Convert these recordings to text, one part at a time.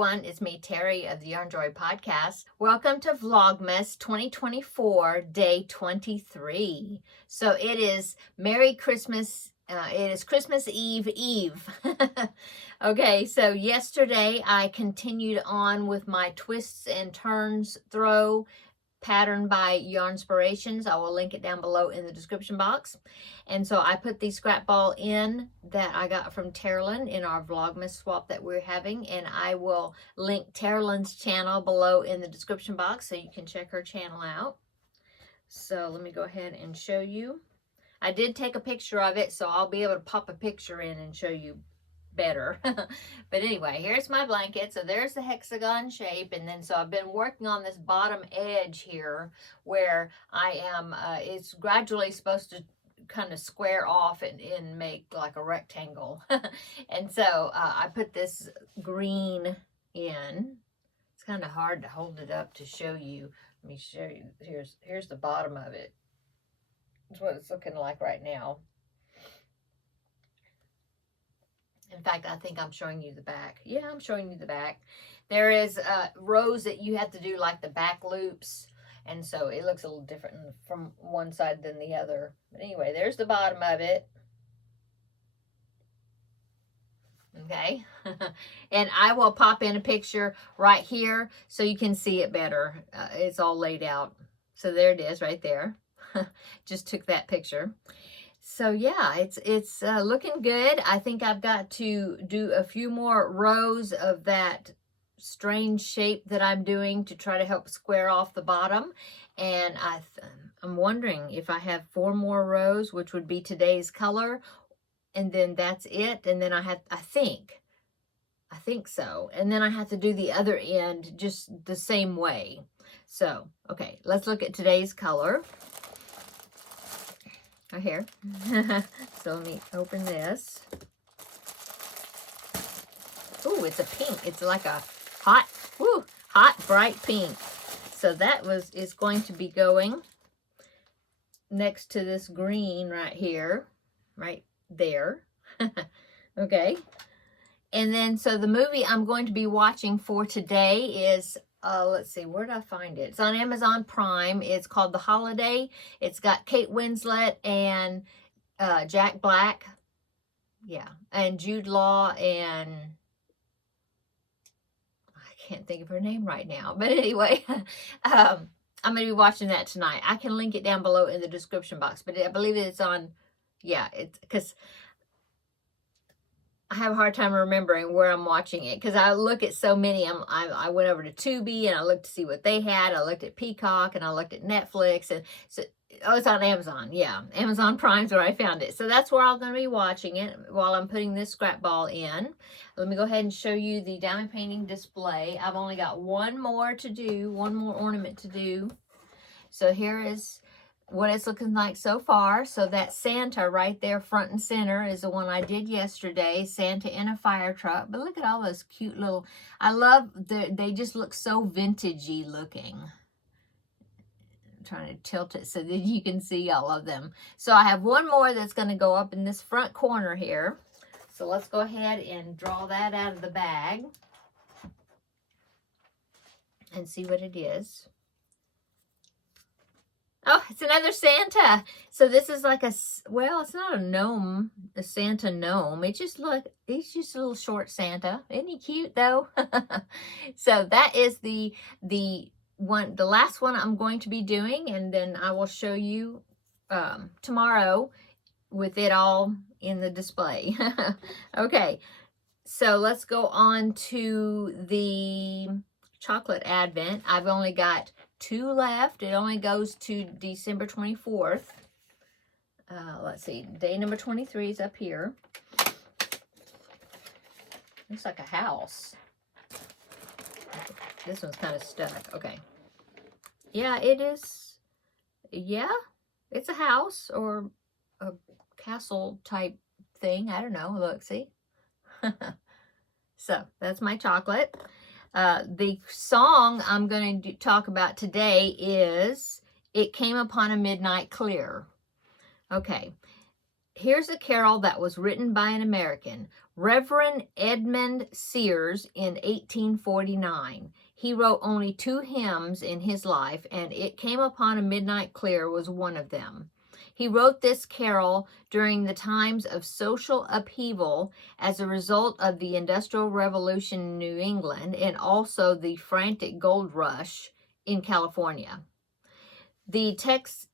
everyone, it's me, Terri of the Yarn Joy Podcast. Welcome to Vlogmas 2024, day 23. So it is Merry Christmas, it is Christmas Eve. Okay, so yesterday I continued on with my twists and turns throw pattern by Yarnspirations. I will link it down below in the description box. And so I put the scrap ball in that I got from Terri in our Vlogmas swap that we're having, and I will link Terri's channel below in the description box so you can check her channel out. So let me go ahead and show you. I did take a picture of it, so I'll be able to pop a picture in and show you better. But anyway, here's my blanket. So there's the hexagon shape, and then so I've been working on this bottom edge here where I am it's gradually supposed to kind of square off and make like a rectangle. And so I put this green in. It's kind of hard to hold it up to show you. Let me show you. Here's the bottom of it. That's what it's looking like right now. In fact, I think I'm showing you the back. Yeah, I'm showing you the back. There is rows that you have to do like the back loops. And so it looks a little different from one side than the other. But anyway, there's the bottom of it. Okay. And I will pop in a picture right here so you can see it better. It's all laid out. So there it is right there. Just took that picture. So yeah, it's looking good. I think I've got to do a few more rows of that strange shape that I'm doing to try to help square off the bottom. And I'm wondering if I have 4 more rows, which would be today's color, and then that's it. And then I think so. And then I have to do the other end just the same way. So, okay, let's look at today's color. Right here. So let me open this. Ooh, it's a pink. It's like a hot, bright pink. So that is going to be going next to this green right here, right there. Okay. And then, so the movie I'm going to be watching for today is let's see, where did I find it? It's on Amazon Prime. It's called The Holiday. It's got Kate Winslet and Jack Black. Yeah. And Jude Law, and I can't think of her name right now. But anyway, I'm going to be watching that tonight. I can link it down below in the description box. But I believe it's on, yeah, it's because I have a hard time remembering where I'm watching it because I look at so many. I went over to Tubi and I looked to see what they had. I looked at Peacock and I looked at Netflix, and so it's on Amazon. Yeah, Amazon Prime's where I found it. So that's where I'm going to be watching it while I'm putting this scrap ball in. Let me go ahead and show you the diamond painting display. I've only got one more to do, one more ornament to do. So here is what it's looking like so far. So that Santa right there front and center is the one I did yesterday, Santa in a fire truck. But look at all those cute little, I love, they just look so vintagey looking. I'm trying to tilt it so that you can see all of them. So I have one more that's going to go up in this front corner here. So let's go ahead and draw that out of the bag and see what it is. Oh, it's another Santa. So this is like a, well, it's not a gnome, a Santa gnome. It just he's just a little short Santa. Isn't he cute though? So that is the last one I'm going to be doing, and then I will show you tomorrow with it all in the display. Okay, so let's go on to the chocolate advent. I've only got 2 left. It only goes to December 24th. Let's see. Day number 23 is up here. Looks like a house. This one's kind of stuck. Okay. Yeah, it is. Yeah, it's a house or a castle type thing. I don't know. Look, see? So that's my chocolate. The song I'm going to talk about today is It Came Upon a Midnight Clear. Okay, here's a carol that was written by an American. Reverend Edmund Sears in 1849. He wrote only 2 hymns in his life, and It Came Upon a Midnight Clear was one of them. He wrote this carol during the times of social upheaval as a result of the Industrial Revolution in New England and also the frantic gold rush in California. The text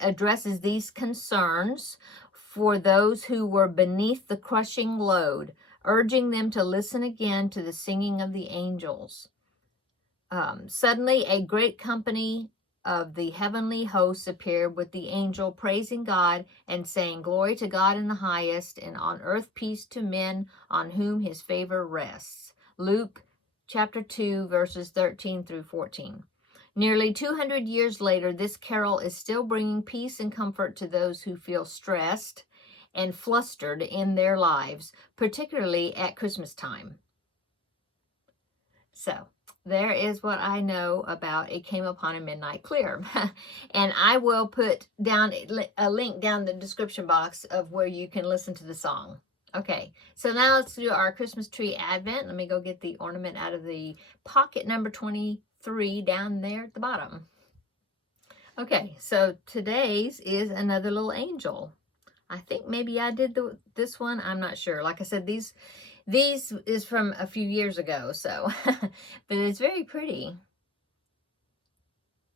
addresses these concerns for those who were beneath the crushing load, urging them to listen again to the singing of the angels. Suddenly, a great company of the heavenly hosts appeared with the angel praising God and saying, "Glory to God in the highest, and on earth peace to men on whom his favor rests." Luke chapter 2, verses 13 through 14. Nearly 200 years later, this carol is still bringing peace and comfort to those who feel stressed and flustered in their lives, particularly at Christmas time. So, there is what I know about It Came Upon a Midnight Clear. And I will put down a link down in the description box of where you can listen to the song. Okay, so now let's do our Christmas tree advent. Let me go get the ornament out of the pocket number 23 down there at the bottom. Okay, so today's is another little angel. I think maybe I did this one. I'm not sure. Like I said, these is from a few years ago, so but it's very pretty.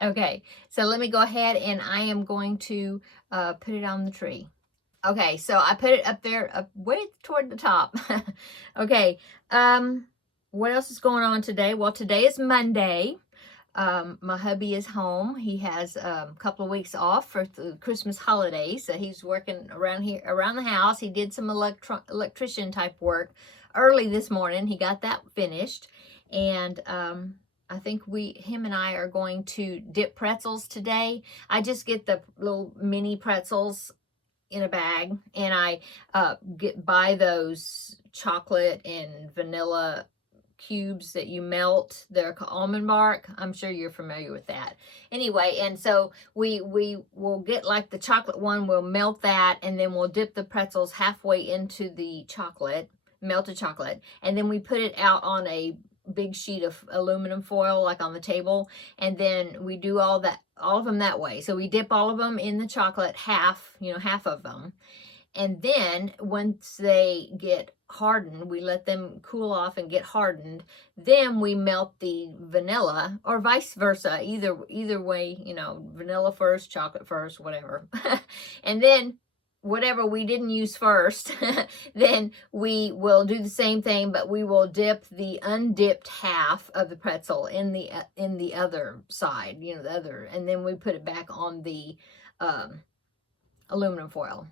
Okay, so let me go ahead and I am going to put it on the tree. Okay, so I put it up there, up way toward the top. Okay, what else is going on today? Well, today is Monday. My hubby is home. He has a couple of weeks off for the Christmas holidays, so he's working around the house. He did some electrician type work early this morning. He got that finished, and I think him and I are going to dip pretzels today. I just get the little mini pretzels in a bag, and I buy those chocolate and vanilla cubes that you melt. They're almond bark. I'm sure you're familiar with that. Anyway, and so we will get like the chocolate one, we'll melt that, and then we'll dip the pretzels halfway into the chocolate, melted chocolate, and then we put it out on a big sheet of aluminum foil like on the table, and then we do all of them that way. So we dip all of them in the chocolate, half of them. And then once they get hardened, we let them cool off and get hardened. Then we melt the vanilla, or vice versa. Either way, vanilla first, chocolate first, whatever. And then whatever we didn't use first, then we will do the same thing, but we will dip the undipped half of the pretzel in the other side, the other, and then we put it back on the aluminum foil.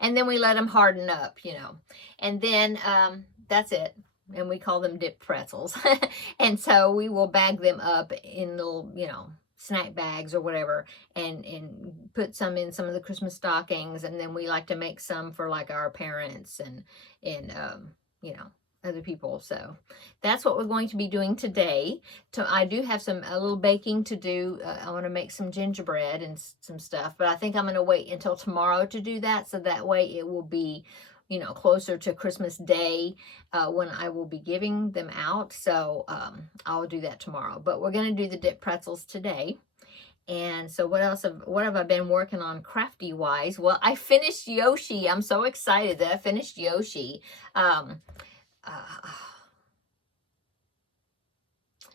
And then we let them harden up, and then that's it. And we call them dipped pretzels. And so we will bag them up in little, snack bags or whatever, and put some in some of the Christmas stockings. And then we like to make some for like our parents and other people. So that's what we're going to be doing today. So I do have a little baking to do. I want to make some gingerbread and some stuff, but I think I'm going to wait until tomorrow to do that, so that way it will be closer to Christmas Day when I will be giving them out. So I'll do that tomorrow, but we're going to do the dip pretzels today. And so what have I been working on crafty wise? Well, I finished Yoshi. I'm so excited that I finished Yoshi.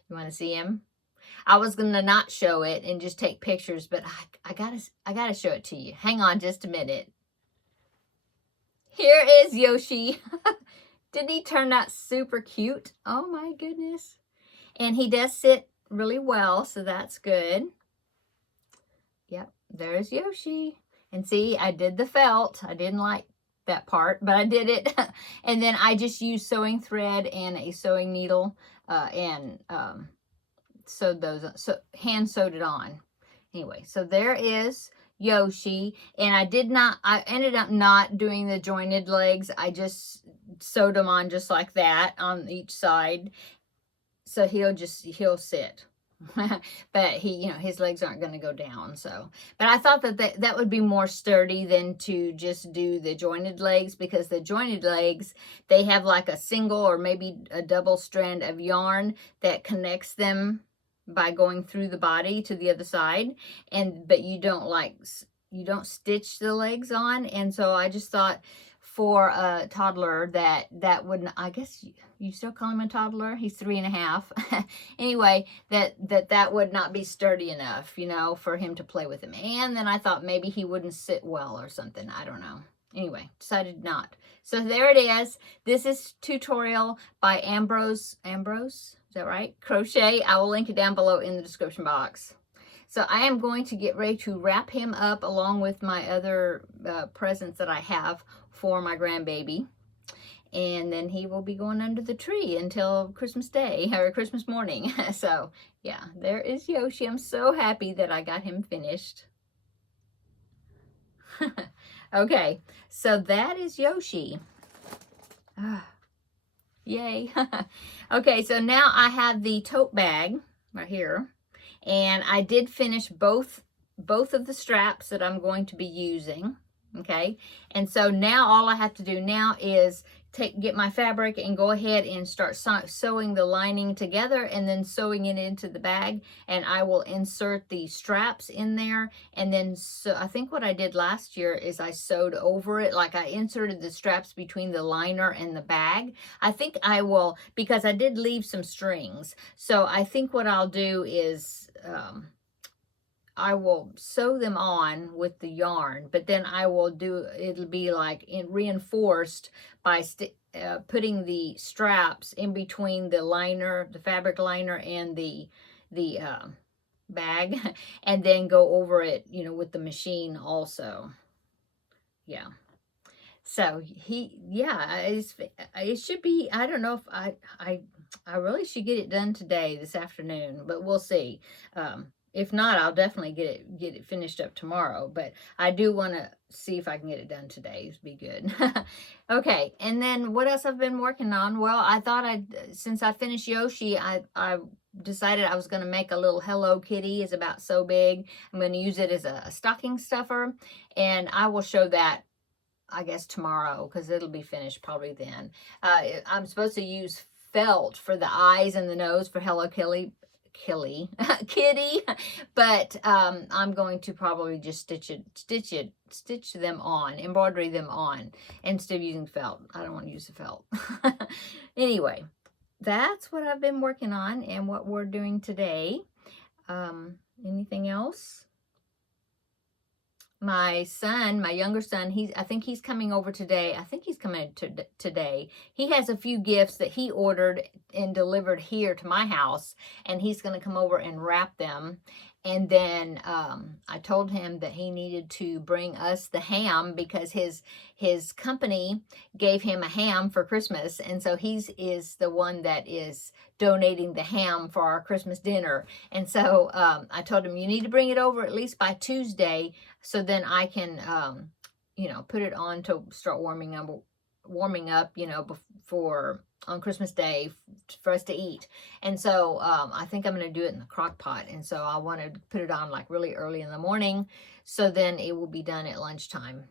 You want to see him? I was gonna not show it and just take pictures, but I gotta show it to you. Hang on just a minute. Here is Yoshi. Didn't he turn out super cute? Oh my goodness. And he does sit really well, so that's good. Yep, there's Yoshi. And see, I did the felt. I didn't like that part, but I did it. And then I just used sewing thread and a sewing needle and sewed those, hand sewed it on. Anyway, so there is Yoshi, and I ended up not doing the jointed legs. I just sewed them on just like that on each side, so he'll sit. But his legs aren't going to go down. So, but I thought that would be more sturdy than to just do the jointed legs, because the jointed legs, they have like a single or maybe a double strand of yarn that connects them by going through the body to the other side. But you don't stitch the legs on. And so I just thought for a toddler that wouldn't, I guess you still call him a toddler, he's 3.5. Anyway, that would not be sturdy enough, for him to play with him. And then I thought maybe he wouldn't sit well or something, I don't know. Anyway, decided not. So there it is. This is tutorial by Ambrose, is that right? Crochet. I will link it down below in the description box. So I am going to get ready to wrap him up along with my other presents that I have for my grandbaby. And then he will be going under the tree until Christmas Day or Christmas morning. So yeah, there is Yoshi. I'm so happy that I got him finished. Okay, so that is Yoshi. Yay. Okay, so now I have the tote bag right here. And I did finish both of the straps that I'm going to be using. Okay, and so now all I have to do now is get my fabric and go ahead and start sewing the lining together, and then sewing it into the bag. And I will insert the straps in there, and then I think what I did last year is I sewed over it, like I inserted the straps between the liner and the bag. I think I will, because I did leave some strings, so I think what I'll do is I will sew them on with the yarn, but then it'll be like reinforced by putting the straps in between the liner, the fabric liner, and the bag, and then go over it, with the machine also. Yeah. So it should be, I don't know if I really should get it done today, this afternoon, but we'll see. If not, I'll definitely get it finished up tomorrow. But I do want to see if I can get it done today. It'd be good. Okay, and then what else I've been working on? Well, I thought since I finished Yoshi, I decided I was going to make a little Hello Kitty. It's about so big. I'm going to use it as a stocking stuffer, and I will show that, I guess, tomorrow, because it'll be finished probably then. I'm supposed to use felt for the eyes and the nose for Hello Kitty, but I'm going to probably just stitch them on, embroidery them on, instead of using felt. I don't want to use the felt. Anyway, that's what I've been working on and what we're doing today. Anything else? My son, my younger son, I think he's coming over today. I think he's coming today. He has a few gifts that he ordered and delivered here to my house, and he's going to come over and wrap them. And then I told him that he needed to bring us the ham, because his company gave him a ham for Christmas, and so he is the one that is donating the ham for our Christmas dinner. And so I told him, you need to bring it over at least by Tuesday, so then I can put it on to start warming up, before on Christmas Day for us to eat. And so I think I'm going to do it in the crock pot. And so I want to put it on like really early in the morning, so then it will be done at lunchtime.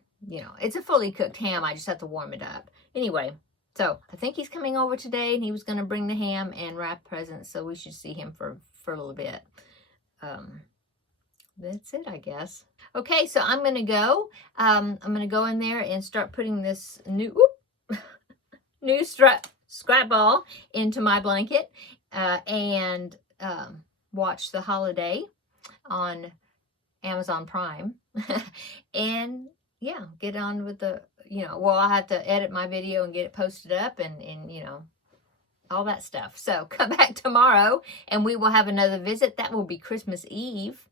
It's a fully cooked ham. I just have to warm it up. Anyway, so I think he's coming over today, and he was going to bring the ham and wrap presents. So we should see him for a little bit. That's it, I guess. Okay, so I'm going to go. I'm going to go in there and start putting this new scrap ball into my blanket, and watch The Holiday on Amazon Prime. And yeah, get on with the, I'll have to edit my video and get it posted up, and all that stuff. So come back tomorrow and we will have another visit. That will be Christmas Eve.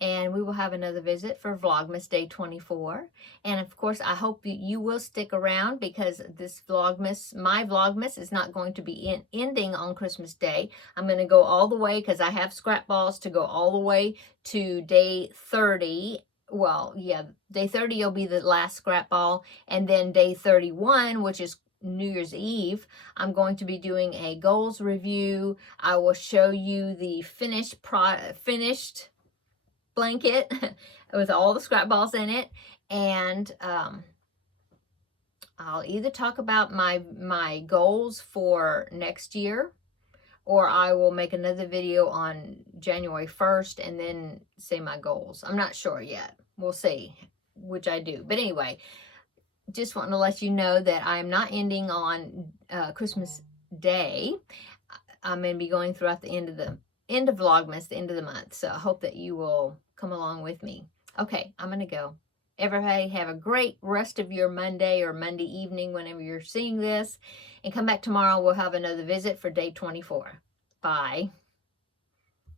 And we will have another visit for Vlogmas Day 24. And of course, I hope that you will stick around, because this Vlogmas, my Vlogmas, is not going to be ending on Christmas Day. I'm going to go all the way, because I have scrap balls to go all the way to day 30. Well, yeah, day 30 will be the last scrap ball. And then day 31, which is New Year's Eve, I'm going to be doing a goals review. I will show you the finished blanket with all the scrap balls in it, and I'll either talk about my goals for next year, or I will make another video on January 1st and then say my goals. I'm not sure yet. We'll see which I do. But anyway, just wanting to let you know that I'm not ending on Christmas Day. I'm going to be going throughout the end of Vlogmas, the end of the month. So I hope that you will come along with me. Okay, I'm going to go. Everybody have a great rest of your Monday or Monday evening whenever you're seeing this. And come back tomorrow. We'll have another visit for day 24. Bye.